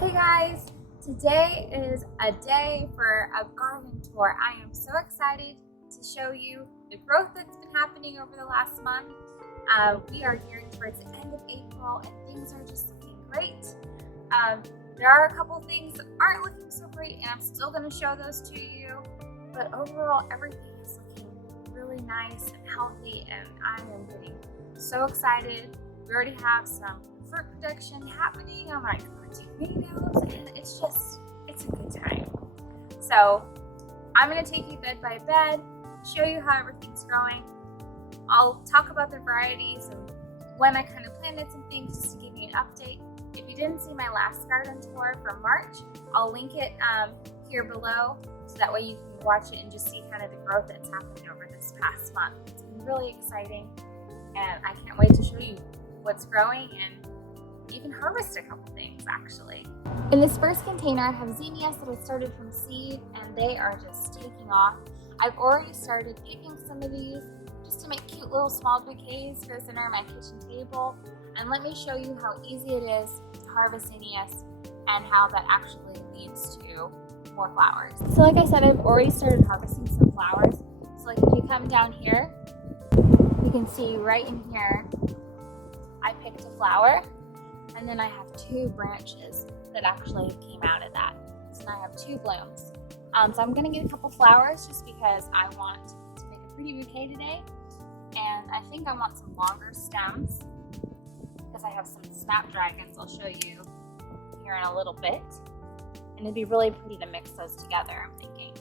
Hey guys, today is a day for a garden tour. I am so excited to show you the growth that's been happening over the last month. We are gearing towards the end of April and things are just looking great. There are a couple things that aren't looking so great and I'm still going to show those to you, but overall everything is looking really nice and healthy and I am getting so excited. We already have some fruit production happening on my tomatoes and it's a good time. So I'm going to take you bed by bed, show you how everything's growing. I'll talk about the varieties and when I kind of planted some things just to give you an update. If you didn't see my last garden tour from March, I'll link it here below so that way you can watch it and just see kind of the growth that's happened over this past month. It's been really exciting and I can't wait to show you what's growing and even harvest a couple things actually. In this first container I have zinnias that I started from seed and they are just taking off. I've already started picking some of these just to make cute little small bouquets for the center of my kitchen table, and let me show you how easy it is to harvest zinnias and how that actually leads to more flowers. So like I said, I've already started harvesting some flowers. So like if you come down here, you can see right in here I picked a flower. And then I have two branches that actually came out of that. So now I have two blooms. So I'm gonna get a couple flowers just because I want to make a pretty bouquet today. And I think I want some longer stems because I have some snapdragons I'll show you here in a little bit. And it'd be really pretty to mix those together, I'm thinking.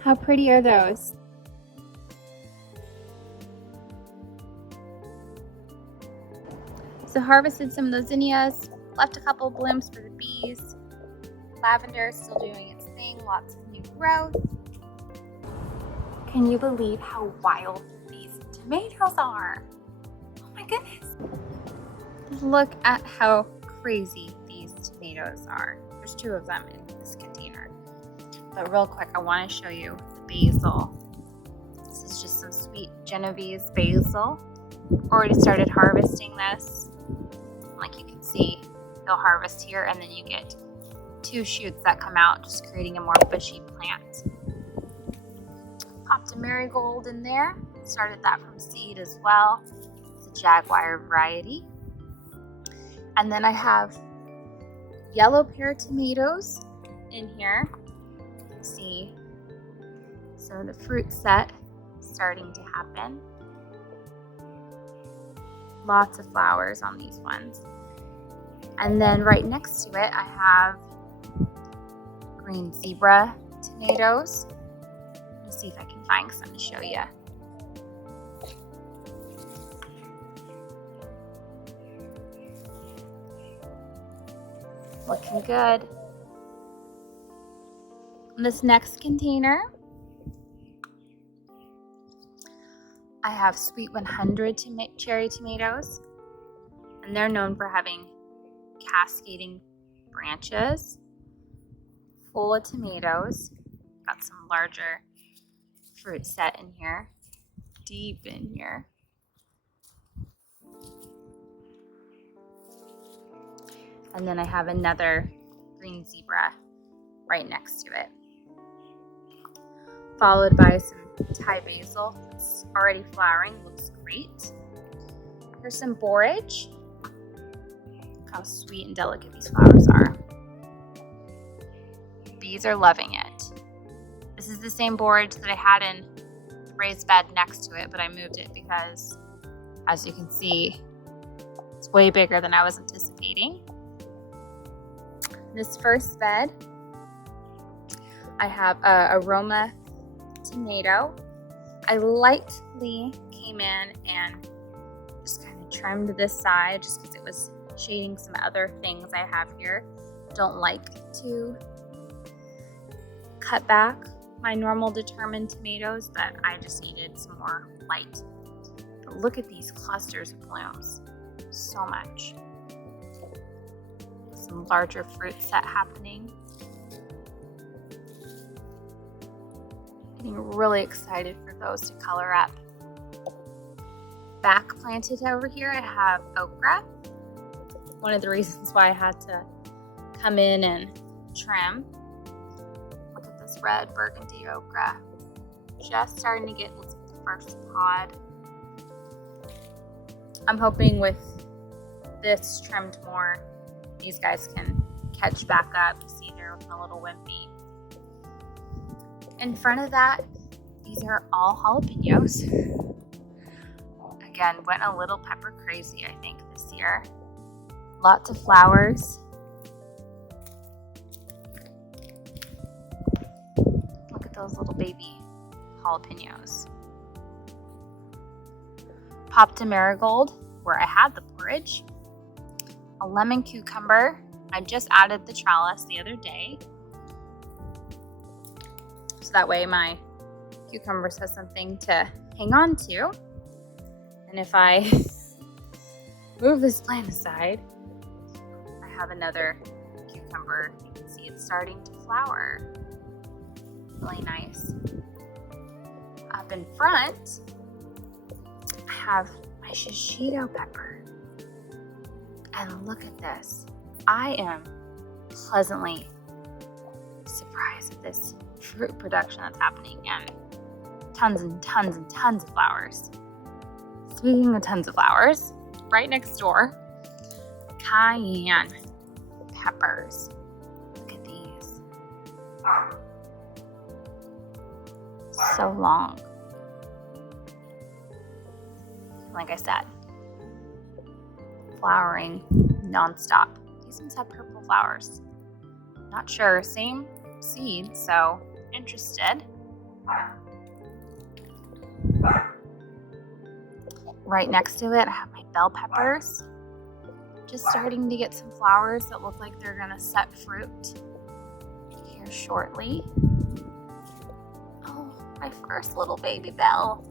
How pretty are those? So harvested some of those zinnias, left a couple blooms for the bees. Lavender is still doing its thing, lots of new growth. Can you believe how wild these tomatoes are? Oh my goodness. Look at how crazy these tomatoes are. There's two of them in this container. But real quick, I want to show you the basil. This is just some sweet Genovese basil. Already started harvesting this. Like you can see, they'll harvest here and then you get two shoots that come out, just creating a more bushy plant. Popped a marigold in there. Started that from seed as well. It's a jaguar variety. And then I have yellow pear tomatoes in here. See, so the fruit set is starting to happen. Lots of flowers on these ones. And then right next to it I have green zebra tomatoes. Let me see if I can find some to show you. Looking good. In this next container, I have sweet 100 cherry tomatoes, and they're known for having cascading branches, full of tomatoes. Got some larger fruit set in here, deep in here. And then I have another green zebra right next to it, followed by some Thai basil. It's already flowering, looks great. Here's some borage. Look how sweet and delicate these flowers are. Bees are loving it. This is the same borage that I had in the raised bed next to it, but I moved it because, as you can see, it's way bigger than I was anticipating. This first bed, I have a aroma tomato. I lightly came in and just kind of trimmed this side just because it was shading some other things I have here. Don't like to cut back my normal determined tomatoes, but I just needed some more light. But look at these clusters of blooms. So much. Some larger fruit set happening. Getting really excited for those to color up. Back planted over here, I have okra. One of the reasons why I had to come in and trim. Look at this red burgundy okra. Just starting to get the first pod. I'm hoping with this trimmed more, these guys can catch back up. You see they're looking a little wimpy. In front of that, these are all jalapenos. Again, went a little pepper crazy, I think, this year. Lots of flowers. Look at those little baby jalapenos. Popped a marigold where I had the borage. A lemon cucumber. I just added the trellis the other day. So that way my cucumbers has something to hang on to. And if I move this plant aside, I have another cucumber. You can see it's starting to flower. Really nice. Up in front, I have my Shishito Pepper. And look at this. I am pleasantly surprised at this fruit production that's happening, and tons and tons and tons of flowers. Speaking of tons of flowers, right next door, Cayenne Peppers. Look at these. So long. Like I said, flowering nonstop. These ones have purple flowers. Not sure, same seed, so interested. Right next to it, I have my bell peppers. Just starting to get some flowers that look like they're gonna set fruit here shortly. Oh, my first little baby bell.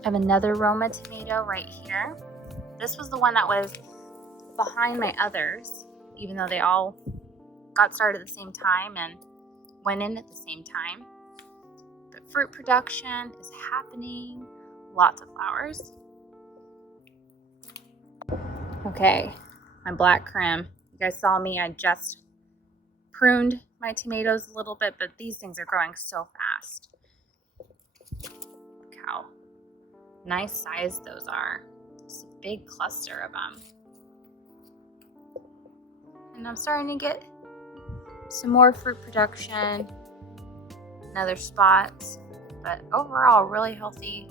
I have another Roma tomato right here. This was the one that was behind my others, even though they all got started at the same time and went in at the same time. But fruit production is happening. Lots of flowers. Okay, my black creme. You guys saw me, I just pruned my tomatoes a little bit, but these things are growing so fast. Look how nice size those are. It's a big cluster of them. And I'm starting to get some more fruit production in other spots, but overall really healthy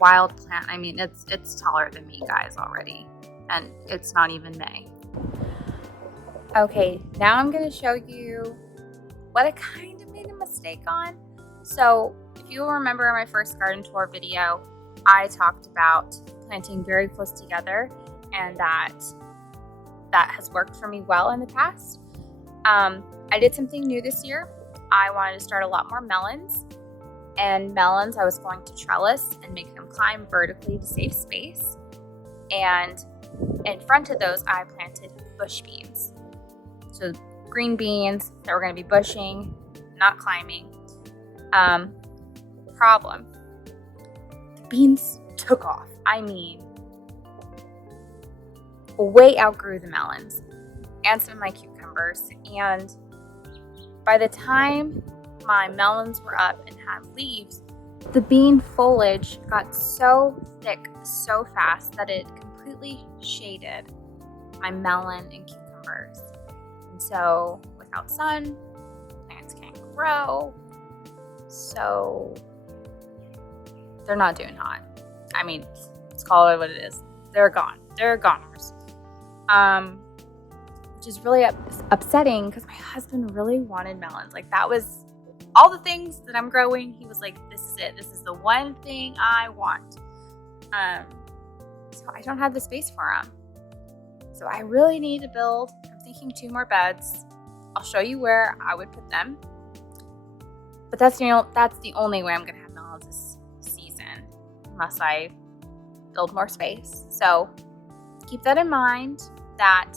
wild plant. I mean, it's taller than me, guys, already, and it's not even May. Okay, now I'm going to show you what I kind of made a mistake on. So if you remember in my first garden tour video, I talked about planting very close together, and that has worked for me well in the past. I did something new this year. I wanted to start a lot more melons, and melons I was going to trellis and make them climb vertically to save space. And in front of those, I planted bush beans. So green beans that were going to be bushing, not climbing. Problem. The beans took off. I mean, way outgrew the melons and some of my cucumbers. And by the time my melons were up and had leaves, the bean foliage got so thick so fast that it completely shaded my melon and cucumbers. And so without sun, plants can't grow. So they're not doing hot. I mean, let's call it what it is. They're gone. They're goners. Which is really upsetting because my husband really wanted melons. Like, that was all the things that I'm growing. He was like, this is it. This is the one thing I want. So I don't have the space for them. So I really need to build, I'm thinking 2 more beds. I'll show you where I would put them. But that's the only way I'm going to have melons this season, unless I build more space. So keep that in mind, that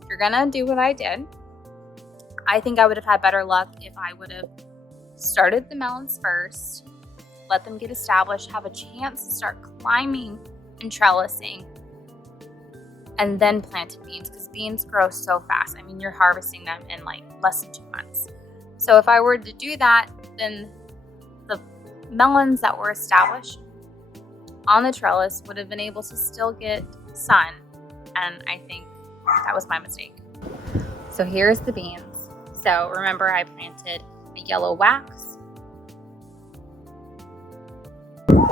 if you're going to do what I did, I think I would have had better luck if I would have started the melons first, let them get established, have a chance to start climbing and trellising, and then planted beans, because beans grow so fast. I mean, you're harvesting them in like less than 2 months. So if I were to do that, then the melons that were established on the trellis would have been able to still get sun, and I think that was my mistake. So here's the beans. So remember, I planted a yellow wax,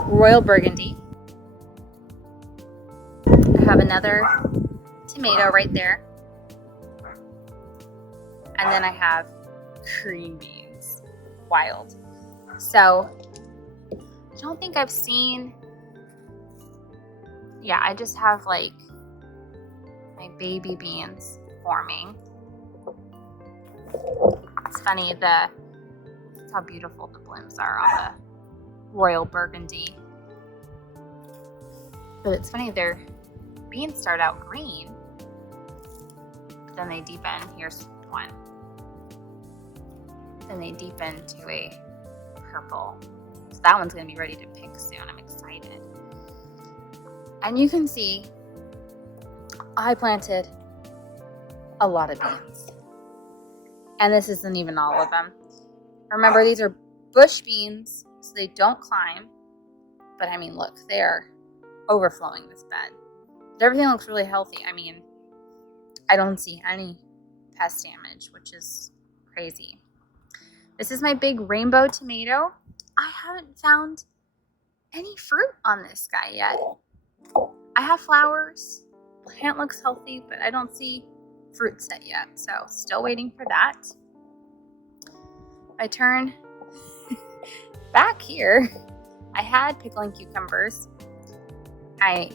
royal burgundy. I have another tomato right there. And then I have green beans, wild. So I don't think I've seen, yeah, I just have like my baby beans forming. It's funny, that's how beautiful the blooms are on the royal burgundy. But it's funny, their beans start out green, but then they deepen. Here's one. Then they deepen to a purple. So that one's going to be ready to pick soon. I'm excited. And you can see I planted a lot of beans. And this isn't even all of them. Remember, these are bush beans, so they don't climb. But I mean, look, they're overflowing this bed. But everything looks really healthy. I mean, I don't see any pest damage, which is crazy. This is my big rainbow tomato. I haven't found any fruit on this guy yet. I have flowers. Plant looks healthy, but I don't see fruit set yet. So still waiting for that. I turn back here. I had pickling cucumbers. I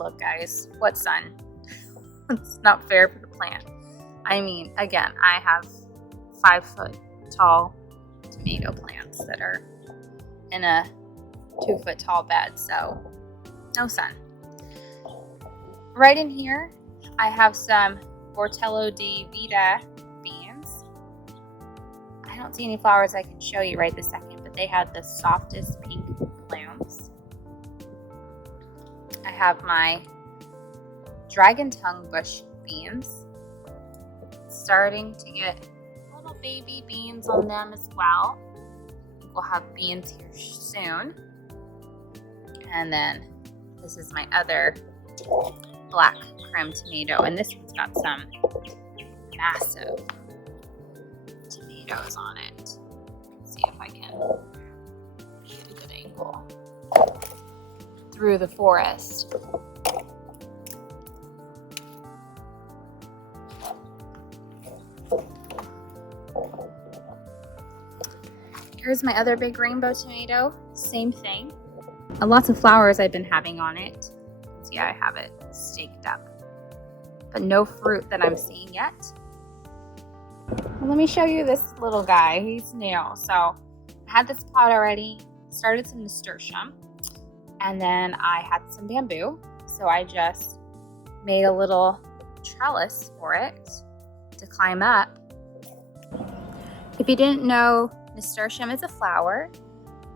look, guys, what sun? It's not fair for the plant. I mean, again, I have 5-foot tall tomato plants that are in a 2-foot tall bed, so no sun. Right in here, I have some Ortello de Vida beans. I don't see any flowers I can show you right this second, but they have the softest pink blooms. I have my dragon tongue bush beans, starting to get little baby beans on them as well. I think we'll have beans here soon. And then this is my other black creme tomato, and this one's got some massive tomatoes on it. Let's see if I can get a good angle through the forest. Here's my other big rainbow tomato, same thing. Lots of flowers I've been having on it. See, I have it staked up, but no fruit that I'm seeing yet. Well, let me show you this little guy. He's new. So I had this pot already, started some nasturtium, and then I had some bamboo. So I just made a little trellis for it to climb up. If you didn't know, nasturtium is a flower,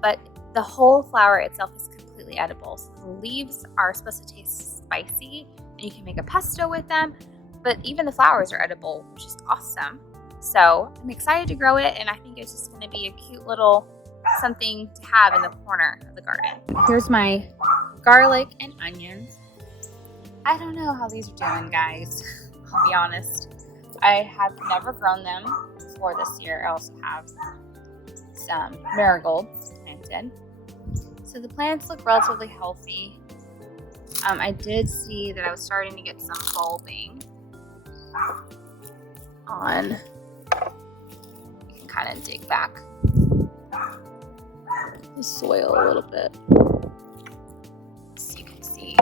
but the whole flower itself is completely edible. So the leaves are supposed to taste spicy, and you can make a pesto with them, but even the flowers are edible, which is awesome. So I'm excited to grow it, and I think it's just going to be a cute little something to have in the corner of the garden. Here's my garlic and onions. I don't know how these are doing, guys. I'll be honest. I have never grown them before this year. I also have some marigolds planted. So the plants look relatively healthy. I did see that I was starting to get some bulbing on. You can kind of dig back the soil a little bit so you can see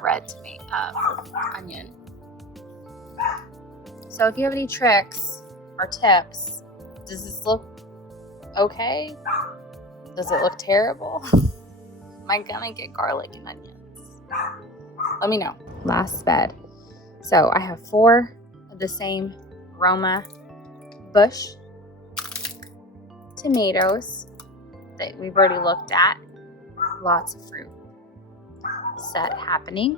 red tomato, onion. So if you have any tricks or tips, does this look okay? Does it look terrible? Am I gonna get garlic and onions? Let me know. Last bed. So I have 4 of the same Roma bush tomatoes that we've already looked at. Lots of fruit set happening.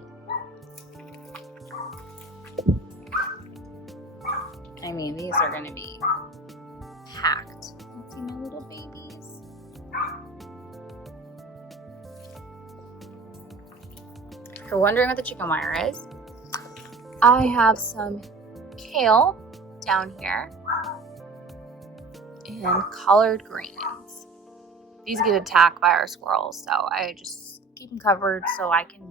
I mean, these are going to be packed. See my little babies. If you're wondering what the chicken wire is, I have some kale down here and collard greens. These get attacked by our squirrels, so I just keep them covered so I can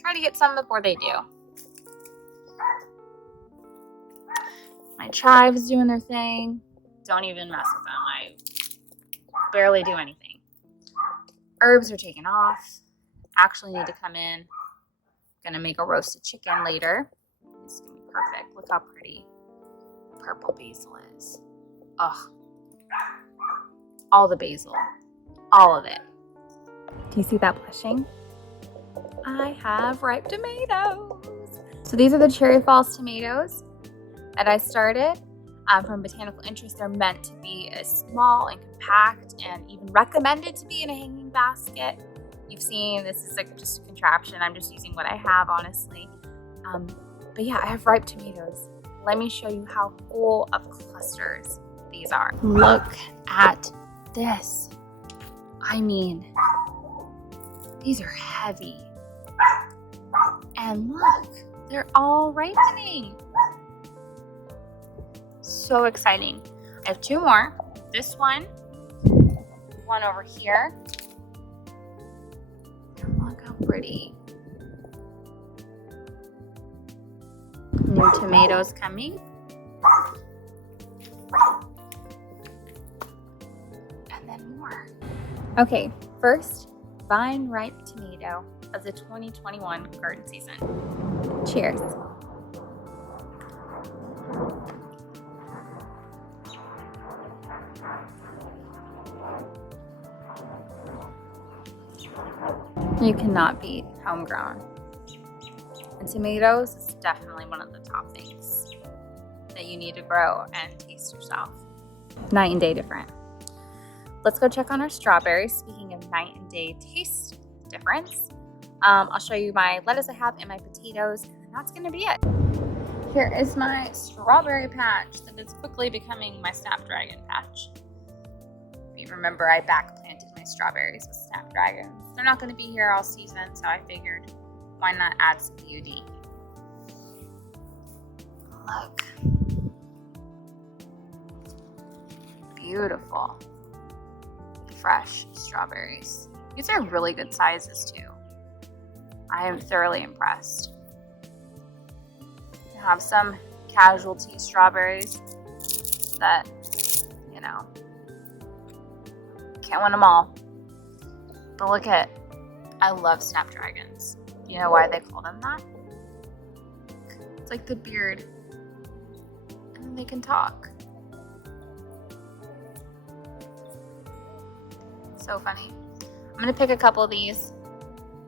try to get some before they do. My chives doing their thing. Don't even mess with them. I barely do anything. Herbs are taken off. Actually need to come in. Gonna make a roasted chicken later. It's gonna be perfect. Look how pretty purple basil is. Ugh. All the basil. All of it. Do you see that blushing? I have ripe tomatoes. So these are the Cherry Falls tomatoes that I started from Botanical Interest. They're meant to be small and compact and even recommended to be in a hanging basket. You've seen this is like just a contraption. I'm just using what I have, honestly. But yeah, I have ripe tomatoes. Let me show you how full of clusters these are. Look at this. I mean, these are heavy. And look, they're all ripening. So exciting. I have 2 more. This one over here. And look how pretty. New tomatoes coming. And then more. Okay, first vine ripe tomato of the 2021 garden season. Cheers. You cannot beat homegrown. And tomatoes is definitely one of the top things that you need to grow and taste yourself. Night and day different. Let's go check on our strawberries. Speaking of night and day taste difference, I'll show you my lettuce I have and my potatoes, and that's gonna be it. Here is my strawberry patch that is quickly becoming my snapdragon patch. If you remember, I back planted my strawberries with snapdragons. They're not gonna be here all season, so I figured why not add some beauty. Look. Beautiful. Fresh strawberries. These are really good sizes too. I am thoroughly impressed. I have some casualty strawberries that, you know, can't win them all. But look at, I love snapdragons. You know why they call them that? It's like the beard. And then they can talk. So funny. I'm gonna pick a couple of these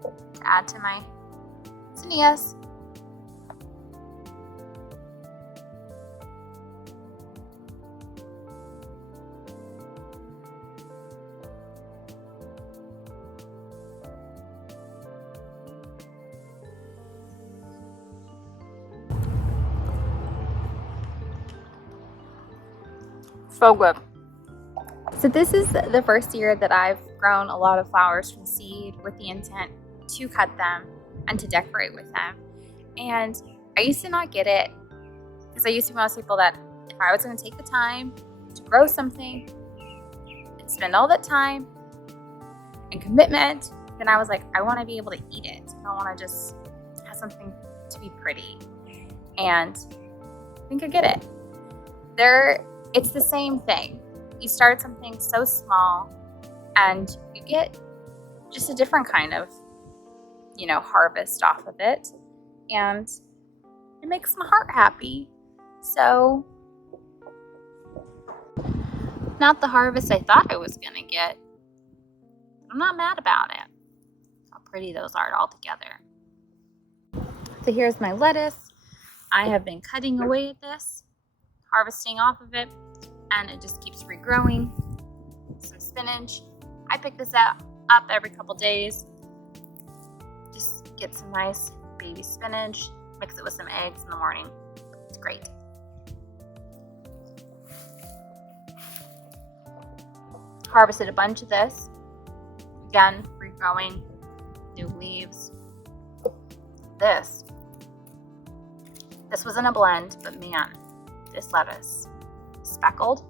to add to my zinnias. So good. So this is the first year that I've grown a lot of flowers from seed with the intent to cut them and to decorate with them. And I used to not get it because I used to be one of those people that if I was going to take the time to grow something and spend all that time and commitment, then I was like, I want to be able to eat it. I don't want to just have something to be pretty. And I think I get it. It's the same thing. You start something so small and you get just a different kind of harvest off of it. And it makes my heart happy. So, not the harvest I thought I was gonna get. I'm not mad about it. How pretty those are all together. So here's my lettuce. I have been cutting away at this, harvesting off of it, and it just keeps regrowing. Some spinach. I pick this up every couple days. Just get some nice baby spinach, mix it with some eggs in the morning. It's great. Harvested a bunch of this. Again, regrowing, new leaves. This was in a blend, but man, this lettuce, speckled.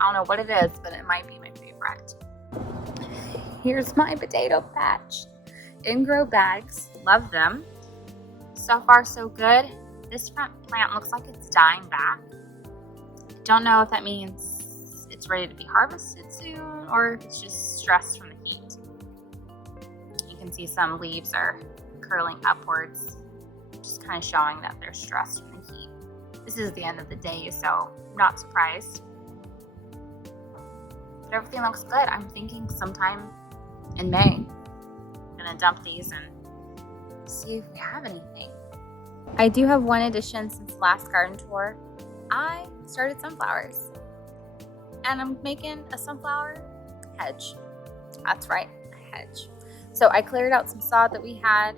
I don't know what it is, but it might be my favorite. Here's my potato patch. In-grow bags, love them. So far, so good. This front plant looks like it's dying back. Don't know if that means it's ready to be harvested soon or if it's just stress from the heat. You can see some leaves are curling upwards, just kind of showing that they're stressed from the heat. This is the end of the day, so I'm not surprised. But everything looks good. I'm thinking sometime in May, I'm gonna dump these and see if we have anything. I do have one addition since the last garden tour. I started sunflowers, and I'm making a sunflower hedge. That's right, a hedge. So I cleared out some sod that we had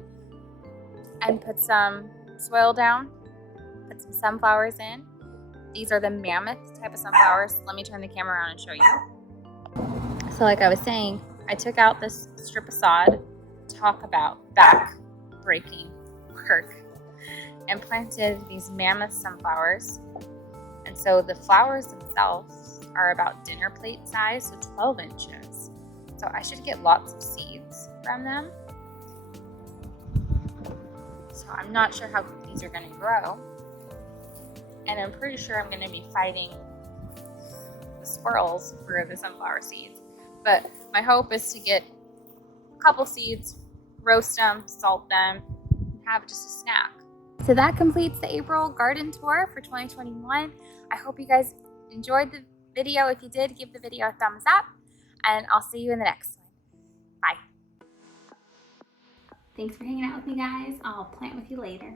and put some soil down, put some sunflowers in. These are the mammoth type of sunflowers. Let me turn the camera around and show you. So like I was saying, I took out this strip of sod, talk about back-breaking work, and planted these mammoth sunflowers. And so the flowers themselves are about dinner plate size, so 12 inches. So I should get lots of seeds from them. So I'm not sure how quick these are going to grow. And I'm pretty sure I'm going to be fighting the squirrels for the sunflower seeds. But my hope is to get a couple seeds, roast them, salt them, and have just a snack. So that completes the April garden tour for 2021. I hope you guys enjoyed the video. If you did, give the video a thumbs up, and I'll see you in the next one. Bye. Thanks for hanging out with me, guys. I'll plant with you later.